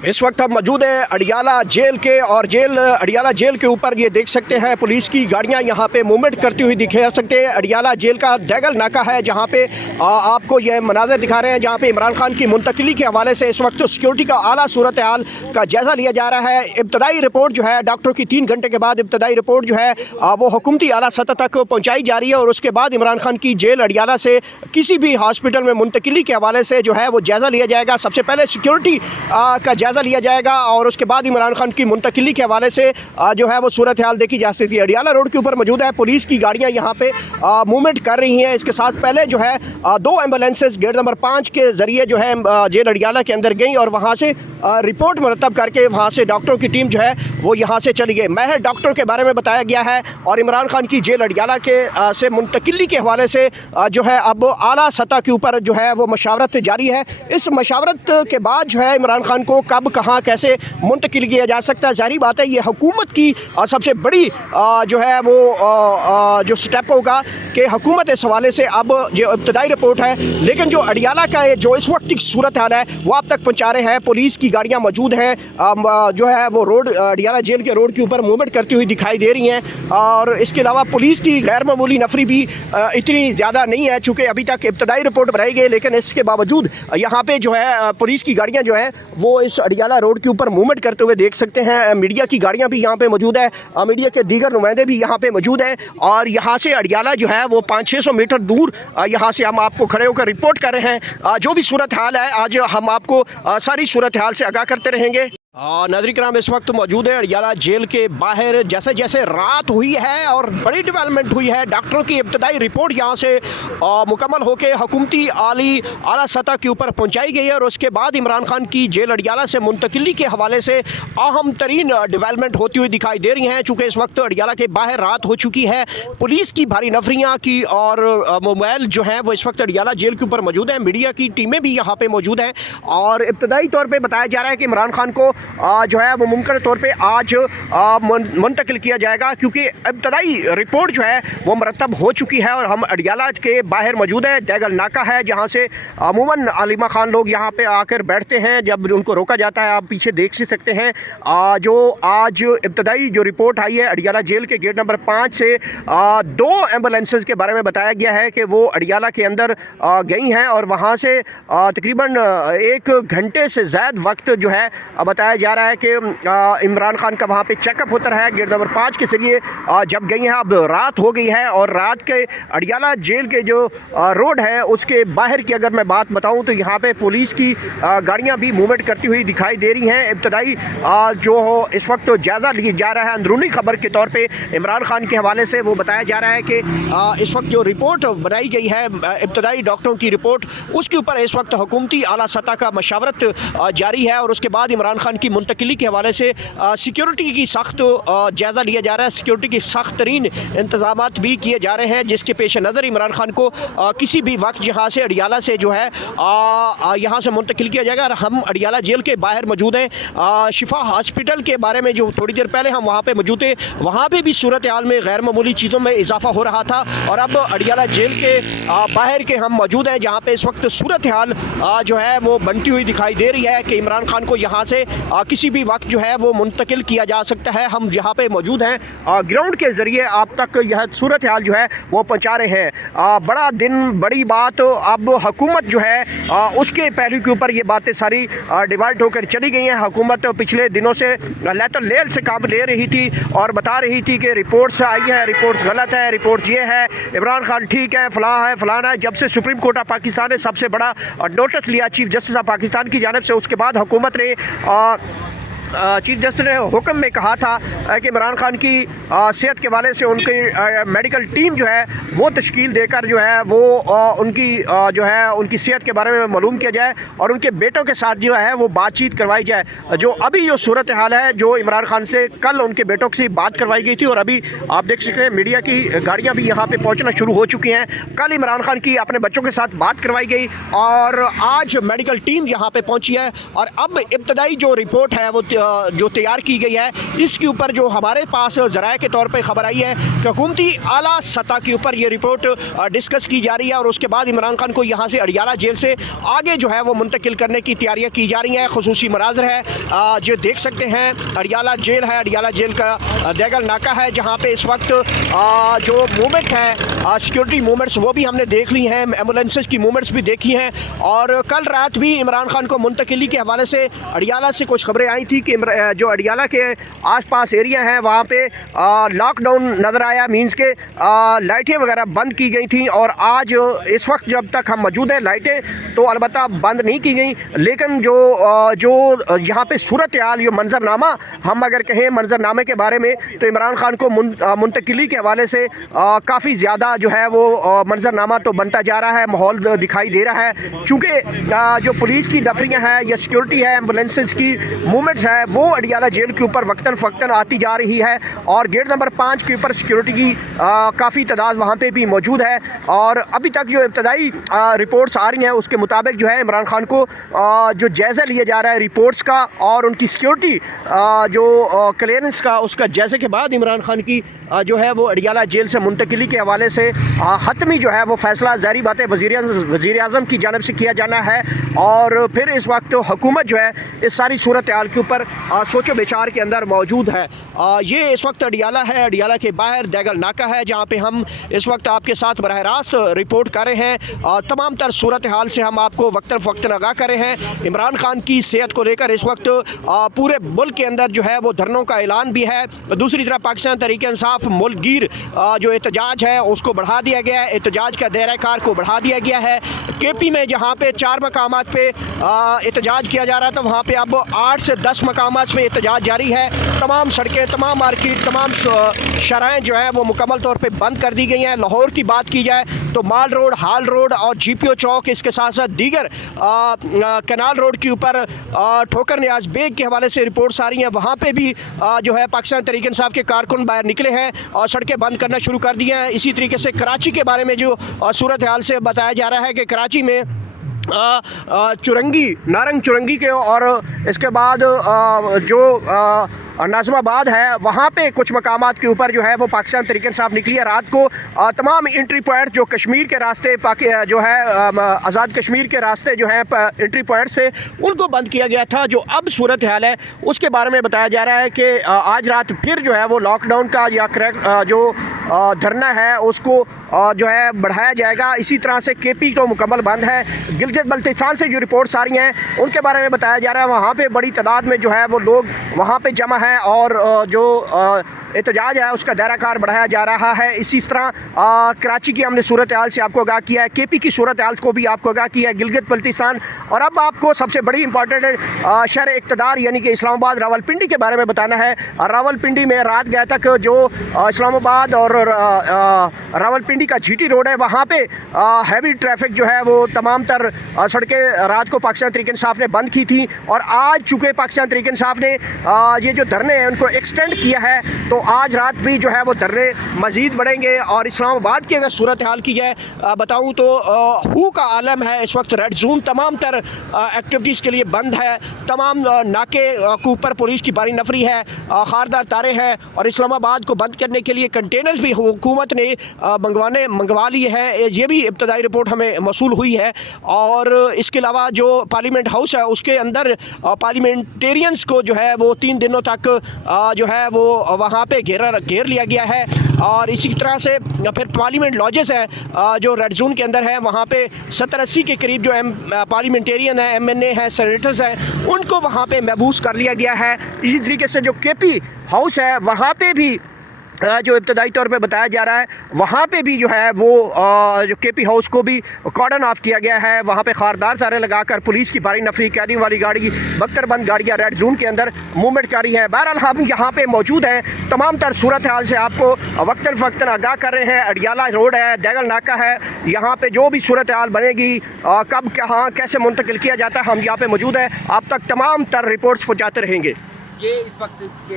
इस वक्त हम मौजूद हैं अडियाला जेल के, और अडियाला जेल के ऊपर ये देख सकते हैं पुलिस की गाड़ियां यहाँ पे मूवमेंट करती हुई दिखा सकते हैं। अडियाला जेल का दैगल नाका है जहाँ पे आपको ये मनाज़र दिखा रहे हैं, जहाँ पे इमरान खान की मुंतकिली के हवाले से इस वक्त सिक्योरिटी का आला सूरत हाल का जायज़ा लिया जा रहा है। इब्तदाई रिपोर्ट जो है डॉक्टर की 3 घंटे के बाद इब्तदाई रिपोर्ट जो है वो हुकूमती आला सतह तक पहुँचाई जा रही है, और उसके बाद इमरान खान की जेल अडियाला से किसी भी हॉस्पिटल में मुंतकिली के हवाले से जो है वो जायज़ा लिया जाएगा। सबसे पहले सिक्योरिटी का जायज़ा लिया जाएगा और उसके बाद इमरान खान की मुंतकिली के हवाले से जो है वो सूरत हाल देखी जा सकती है। अडियाला रोड के ऊपर मौजूद है, पुलिस की गाड़ियां यहाँ पे मूवमेंट कर रही हैं। इसके साथ पहले जो है 2 एम्बुलेंसेज गेट नंबर 5 के ज़रिए जो है जेल अडियाला के अंदर गई और वहाँ से रिपोर्ट मुरतब करके वहाँ से डॉक्टरों की टीम जो है वो यहाँ से चली गई। माहिर डॉक्टर के बारे में बताया गया है और इमरान खान की जेल अडियाला के से मुंतकिली के हवाले से जो है अब आला सतह के ऊपर जो है वो मशावरत जारी है। इस मशावरत के बाद जो है इमरान खान को कब कहाँ कैसे मुंतकिल किया जा सकता है, जारी बात है ये हुकूमत की सबसे बड़ी जो है वो जो स्टेप होगा कि हुकूमत इस हवाले से अब जो इब्तदाई रिपोर्ट है, लेकिन जो अडियाला का जो इस वक्त की सूरत हाल है वो आप तक पहुँचा रहे हैं। पुलिस की गाड़ियाँ मौजूद हैं, जो है वो रोड अडियाला जेल के रोड के ऊपर मूवमेंट करती हुई दिखाई दे रही हैं, और इसके अलावा पुलिस की गैर मामूली नफरी भी इतनी ज़्यादा नहीं है, चूँकि अभी तक इब्तदाई रिपोर्ट बनाई गई, लेकिन इसके बावजूद यहाँ पे जो है पुलिस की गाड़ियाँ जो है वो इस अडियाला रोड के ऊपर मूवमेंट करते हुए देख सकते हैं। मीडिया की गाड़ियां भी यहाँ पे मौजूद है, मीडिया के दीगर नुमाइंदे भी यहाँ पे मौजूद है, और यहाँ से अडियाला जो है वो 500-600 मीटर दूर यहाँ से हम आपको खड़े होकर रिपोर्ट कर रहे हैं। जो भी सूरत हाल है आज हम आपको सारी सूरत हाल से आगाह करते रहेंगे। नाज़रीन किराम, इस वक्त मौजूद है अडियाला जेल के बाहर। जैसे जैसे रात हुई है और बड़ी डेवलपमेंट हुई है, डॉक्टरों की इब्तदाई रिपोर्ट यहाँ से मुकम्मल होकर हुकूमती आला सतह के ऊपर पहुँचाई गई है, और उसके बाद इमरान खान की जेल अडियाला से मुंतकिली के हवाले से अहम तरीन डेवलपमेंट होती हुई दिखाई दे रही हैं। चूँकि इस वक्त अडियाला के बाहर रात हो चुकी है, पुलिस की भारी नफरियाँ की और मोबाइल जो हैं वो इस वक्त अडियाला जेल के ऊपर मौजूद हैं। मीडिया की टीमें भी यहाँ पर मौजूद हैं, और इब्तदाई तौर पर बताया जा रहा है कि इमरान खान को जो है वो मुमकिन तौर पे आज मुंतकिल किया जाएगा, क्योंकि इब्तदाई रिपोर्ट जो है वो मरतब हो चुकी है। और हम अडियाला के बाहर मौजूद है, दैगल नाका है, जहाँ से अमूमन आलिमा खान लोग यहाँ पे आकर बैठते हैं जब उनको रोका जाता है। आप पीछे देख ही सकते हैं जो आज इब्तदाई जो रिपोर्ट आई है अडियाला जेल के गेट नंबर 5 से 2 एम्बुलेंसेज के बारे में बताया गया है कि वो अडियाला के अंदर गई हैं, और वहाँ से तकरीबन 1 घंटे से ज़्यादा वक्त जो है बताया जा रहा है कि इमरान खान का वहाँ पे चेकअप होता रहा है गेट नंबर 5 के जरिए जब गई हैं। अब रात हो गई है, और रात के अडियाला जेल के जो रोड है उसके बाहर की अगर मैं बात बताऊं तो यहाँ पे पुलिस की गाड़ियाँ भी मूवमेंट करती हुई दिखाई दे रही हैं। इब्तदाई जो इस वक्त जायज़ा लिया जा रहा है अंदरूनी खबर के तौर पे इमरान खान के हवाले से, वो बताया जा रहा है कि इस वक्त जो रिपोर्ट बनाई गई है इब्तदाई डॉक्टरों की रिपोर्ट, उसके ऊपर इस वक्त हुकूमती आला सतह का मशावरत जारी है, और उसके बाद इमरान खान की मुंतकिली के हवाले से सिक्योरिटी की सख्त जायज़ा लिया जा रहा है। सिक्योरिटी की सख्त तरीन इंतजामात भी किए जा रहे हैं, जिसके पेश नज़र इमरान खान को किसी भी वक्त यहाँ से अडियाला से जो है यहाँ से मुंतकिल किया जाएगा। और हम अडियाला जेल के बाहर मौजूद हैं, शिफा हॉस्पिटल के बारे में जो थोड़ी देर पहले हम वहाँ पर मौजूद थे, वहाँ पर भी सूरत हाल में गैर मामूली चीज़ों में इजाफा हो रहा था, और अब अडियाला जेल के बाहर के हम मौजूद हैं, जहाँ पर इस वक्त सूरत हाल जो है वो बनती हुई दिखाई दे रही है कि इमरान खान को यहाँ से किसी भी वक्त जो है वो मुंतकिल किया जा सकता है। हम यहाँ पे मौजूद हैं, ग्राउंड के ज़रिए आप तक यह सूरत हाल जो है वो पहुँचा रहे हैं। बड़ा दिन बड़ी बात, अब हुकूमत जो है उसके पहलू के ऊपर ये बातें सारी डिवाइड होकर चली गई हैं। हुकूमत पिछले दिनों से लैतल लेल से काम ले रही थी और बता रही थी कि रिपोर्ट्स आई है, रिपोर्ट्स गलत है, रिपोर्ट्स ये है, इमरान खान ठीक है, फलाना है। जब से सुप्रीम कोर्ट ऑफ पाकिस्तान ने सबसे बड़ा नोटिस लिया चीफ जस्टिस ऑफ पाकिस्तान की जानिब से, उसके बाद हुकूमत ने चीफ जस्टिस ने हुक्म में कहा था कि इमरान खान की सेहत के हवाले से उनकी मेडिकल टीम जो है वो तश्कील देकर जो है वो उनकी जो है उनकी सेहत के बारे में मालूम किया जाए, और उनके बेटों के साथ जो है वो बातचीत करवाई जाए। जो अभी जो सूरत हाल है, जो इमरान खान से कल उनके बेटों से बात करवाई गई थी, और अभी आप देख सकते हैं मीडिया की गाड़ियाँ भी यहाँ पर पहुँचना शुरू हो चुकी हैं। कल इमरान खान की अपने बच्चों के साथ बात करवाई गई, और आज मेडिकल टीम यहाँ पर पहुँची है, और अब इब्तदाई जो रिपोर्ट है वो जो तैयार की गई है, इसके ऊपर जो हमारे पास ज़राए के तौर पे खबर आई है कि हुकूमती आला सतह के ऊपर ये रिपोर्ट डिस्कस की जा रही है और उसके बाद इमरान खान को यहाँ से अडियाला जेल से आगे जो है वो मुंतकिल करने की तैयारियाँ की जा रही हैं। खुसूसी मनाज़र है जो देख सकते हैं, अडियाला जेल है, अडियाला जेल का दैगल नाका है, जहाँ पे इस वक्त जो मूवमेंट है, सिक्योरिटी मूवमेंट्स वो भी हमने देख ली हैं, एम्बुलेंसेस की मूवमेंट्स भी देखी हैं। और कल रात भी इमरान खान को मुंतकिली के हवाले से अडियाला से कुछ खबरें आई थी कि जो अडियाला के आसपास एरिया हैं वहाँ पे लॉकडाउन नज़र आया, मींस के लाइटें वगैरह बंद की गई थी। और आज इस वक्त जब तक हम मौजूद हैं, लाइटें तो अलबत्ता बंद नहीं की गई, लेकिन जो यहाँ पे सूरत हाल, ये मंजरनामा हम अगर कहें मंजरनामे के बारे में, तो इमरान खान को मुंतकिली के हवाले से काफ़ी ज़्यादा जो है वो मंजरनामा तो बनता जा रहा है, माहौल दिखाई दे रहा है। चूँकि जो पुलिस की डफरियाँ हैं या सिक्योरिटी है, एम्बुलेंसेस की मूवमेंट्स है, वो अडियाला जेल के ऊपर वक्तन फ़क्तन आती जा रही है। और गेट नंबर 5 के ऊपर सिक्योरिटी की काफ़ी तादाद वहाँ पे भी मौजूद है। और अभी तक जो इब्तदाई रिपोर्ट्स आ रही हैं उसके मुताबिक जो है इमरान खान को जो जायज़ा लिया जा रहा है रिपोर्ट्स का और उनकी सिक्योरिटी जो क्लियरेंस का, उसका जायज़े के बाद इमरान खान की जो है वो अडियाला जेल से मुंतकिली के हवाले से हतमी जो है वो फ़ैसला ज़ाहिर बात है वज़ीर आज़म की जानिब से किया जाना है। और फिर इस वक्त हुकूमत जो है इस सारी सूरत हाल के ऊपर सोचो विचार के अंदर मौजूद है। ये इस वक्त अडियाला है, अडियाला के बाहर दैगल नाका है, जहाँ पे हम इस वक्त आपके साथ बरह रास्त रिपोर्ट कर रहे हैं। तमाम तर सूरत हाल से हम आपको वक्तन फ़क्तन आगाह कर रहे हैं। इमरान खान की सेहत को लेकर इस वक्त पूरे मुल्क के अंदर जो है वो धरनों का ऐलान भी है। दूसरी तरफ पाकिस्तान तहरीक इंसाफ मुल्कगीर जो एहतजाज है उसको बढ़ा दिया गया है, एहतजाज का दायरा कार को बढ़ा दिया गया है। KP में जहाँ पे 4 मकामात पे एहतजाज किया जा रहा था, वहाँ पे अब 8 से 10 मकामात में एहतजाज जारी है। तमाम सड़कें, तमाम मार्केट, तमाम शराएँ जो हैं वो मुकम्मल तौर पे बंद कर दी गई हैं। लाहौर की बात की जाए तो माल रोड, हाल रोड और GPO चौक, इसके साथ साथ दीगर कैनाल रोड के ऊपर ठोकर नियाज बेग के हवाले से रिपोर्ट्स आ रही हैं, वहाँ पे भी जो है पाकिस्तान तहरीक इंसाफ के कारकुन बाहर निकले हैं और सड़कें बंद करना शुरू कर दी हैं। इसी तरीके से कराची के बारे में जो सूरत हाल से बताया जा रहा है कि कराची में चुरंगी, नारंग चुरंगी के और इसके बाद जो नाज़िमाबाद है, वहाँ पे कुछ मकामात के ऊपर जो है वो पाकिस्तान तहरीक इंसाफ निकली है। रात को तमाम एंट्री पॉइंट जो कश्मीर के रास्ते जो है आज़ाद कश्मीर के रास्ते जो हैं एंट्री पॉइंट से, उनको बंद किया गया था। जो अब सूरत हाल है उसके बारे में बताया जा रहा है कि आज रात फिर जो है वो लॉकडाउन का या जो धरना है उसको जो है बढ़ाया जाएगा। इसी तरह से KP तो मुकम्मल बंद है। गिलगित बल्तिस्तान से जो रिपोर्ट्स आ रही हैं उनके बारे में बताया जा रहा है वहाँ पे बड़ी तादाद में जो है वो लोग वहाँ पे जमा है और जो एहतजाज है उसका दायरा कार बढ़ाया जा रहा है। इसी तरह कराची की हमने सूरत हाल से आपको आगाह किया है, KP की सूरत हाल को भी आपको आगाह किया है, गिलगित बल्तिस्तान। और अब आपको सबसे बड़ी इंपॉर्टेंट शहर इक़्तिदार यानी कि इस्लामाबाद रावलपिंडी के बारे में बताना है। रावलपिंडी में रात गया तक जो इस्लामाबाद और रावलपिंडी का GT रोड है, वहाँ पे हैवी ट्रैफिक जो है वो तमाम तर सड़कें रात को पाकिस्तान तहरीक इंसाफ ने बंद की थी। और आज चूँकि पाकिस्तान तहरीक इंसाफ ने ये जो धरने हैं उनको एक्सटेंड किया है, तो आज रात भी जो है वो धरने मज़ीद बढ़ेंगे। और इस्लामाबाद की अगर सूरत हाल की जाए बताऊँ तो हू का आलम है इस वक्त, रेड जोन तमाम तर एक्टिविटीज़ के लिए बंद है। तमाम नाके के ऊपर पुलिस की भारी नफरी है, खारदार तारे हैं और इस्लामाबाद को बंद करने के लिए कंटेनर्स भी हुकूमत ने मंगवा लिए हैं। ये भी इब्तदाई रिपोर्ट हमें मौसूल हुई है। और इसके अलावा जो पार्लियामेंट हाउस है उसके अंदर पार्लियामेंटेरियंस को जो है वो 3 दिनों तक जो है वो वहाँ पे घेर लिया गया है। और इसी तरह से फिर पार्लियामेंट लॉजेस है जो रेड जोन के अंदर है, वहाँ पे 70-80 के करीब जो पार्लियामेंटेरियन है, MNA है, सेनेटर्स हैं, उनको वहाँ पे महबूस कर लिया गया है। इसी तरीके से जो KP हाउस है वहाँ पे भी जो इब्तदाई तौर पे बताया जा रहा है वहाँ पे भी जो है वो जो KP हाउस को भी कॉर्डन ऑफ किया गया है। वहाँ पे खारदार तारे लगाकर पुलिस की भारी नफरी, कैदी वाली गाड़ी, बख्तरबंद गाड़ियाँ रेड जोन के अंदर मूवमेंट कर रही हैं। बहरहाल हम यहाँ पे मौजूद हैं, तमाम तर सूरत हाल से आपको वक्तन फ़क्तन आगाह कर रहे हैं। अडियाला रोड है, दैगल नाका है, यहाँ पर जो भी सूरत हाल बनेगी, कब कहाँ कैसे मुंतकिल किया जाता है, हम यहाँ पर मौजूद हैं, आप तक तमाम तर रिपोर्ट्स पहुँचाते रहेंगे। ये इस वक्त